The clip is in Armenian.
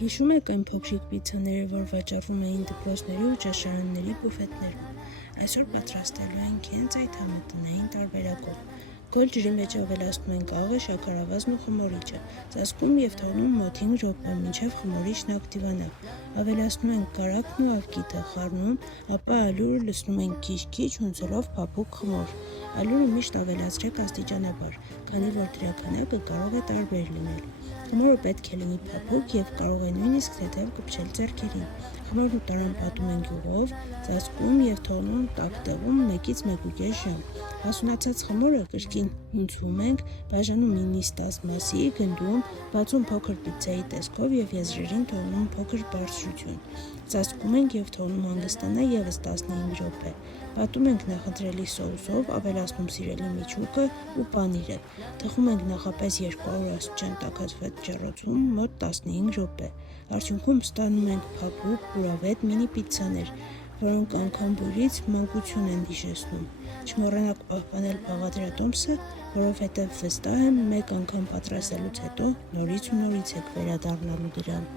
Հիշում եք այն փոքրիկ պիցցաները, որ վաճառվում էին դպրոցների ու ճաշարանների բուֆետներում։ Այսօր պատրաստելու ենք հենց այդ համըտնային տարբերակով։ Գոլ ջրի մեջ ավելացնում ենք աղը, շաքարավազն ու խմորիչը, ծածկում և թողնում մոտ 5 րոպե, մինչև խմորիչն ակտիվանա։ Ավելացնում ենք կարագն ու աղգիտը, խառնում, ապա ալյուրը լցնում ենք քիչ-քիչ, հունձելով փափուկ խմոր։ Ալյուրը միշտ ավելացրեք աստիճանաբար, քանի որ դրա քանակը կարող է տարբեր լինել։ Խմորը պետք է լինի փափուկ և կարող է նույնիսկ թեթև կպչել ձեռքերին։ Խմորն տարանպատում ենք յուղով, ծածկում և թողնում տաք տեղում 1-ից 1.5 ժամ։ Հասունացած խմորը կրկին հունձում ենք, բաժանում 9-ից 10 մասի, գնդում, բացում փոքր պիցցայի տեսքով և եզրերին թողնում փոքր բարձրություն։ Ծածկում ենք և թողնում հանգստանա ևս 15 րոպե։ Պատում ենք նախընտրելի սոուսով, ավելացնում սիրելի միջուկը ու պանիրը։ Թխում ենք նախապես 200 աստիճան տաքացված ջեռոցում մոտ 15 րոպե։ Արդյունքում ստանում ենք փափուկ, բուրավետ մինի պիցցաներ, որոնք անգամ բույրից մանկություն են հիշեցնում։ Չմոռանաք պահպանել բաղադրատոմսը, որովհետև վստահ եմ, մեկ անգամ պատրաստելուց հետո նորից ու նորից եք վերադառնալու դրան։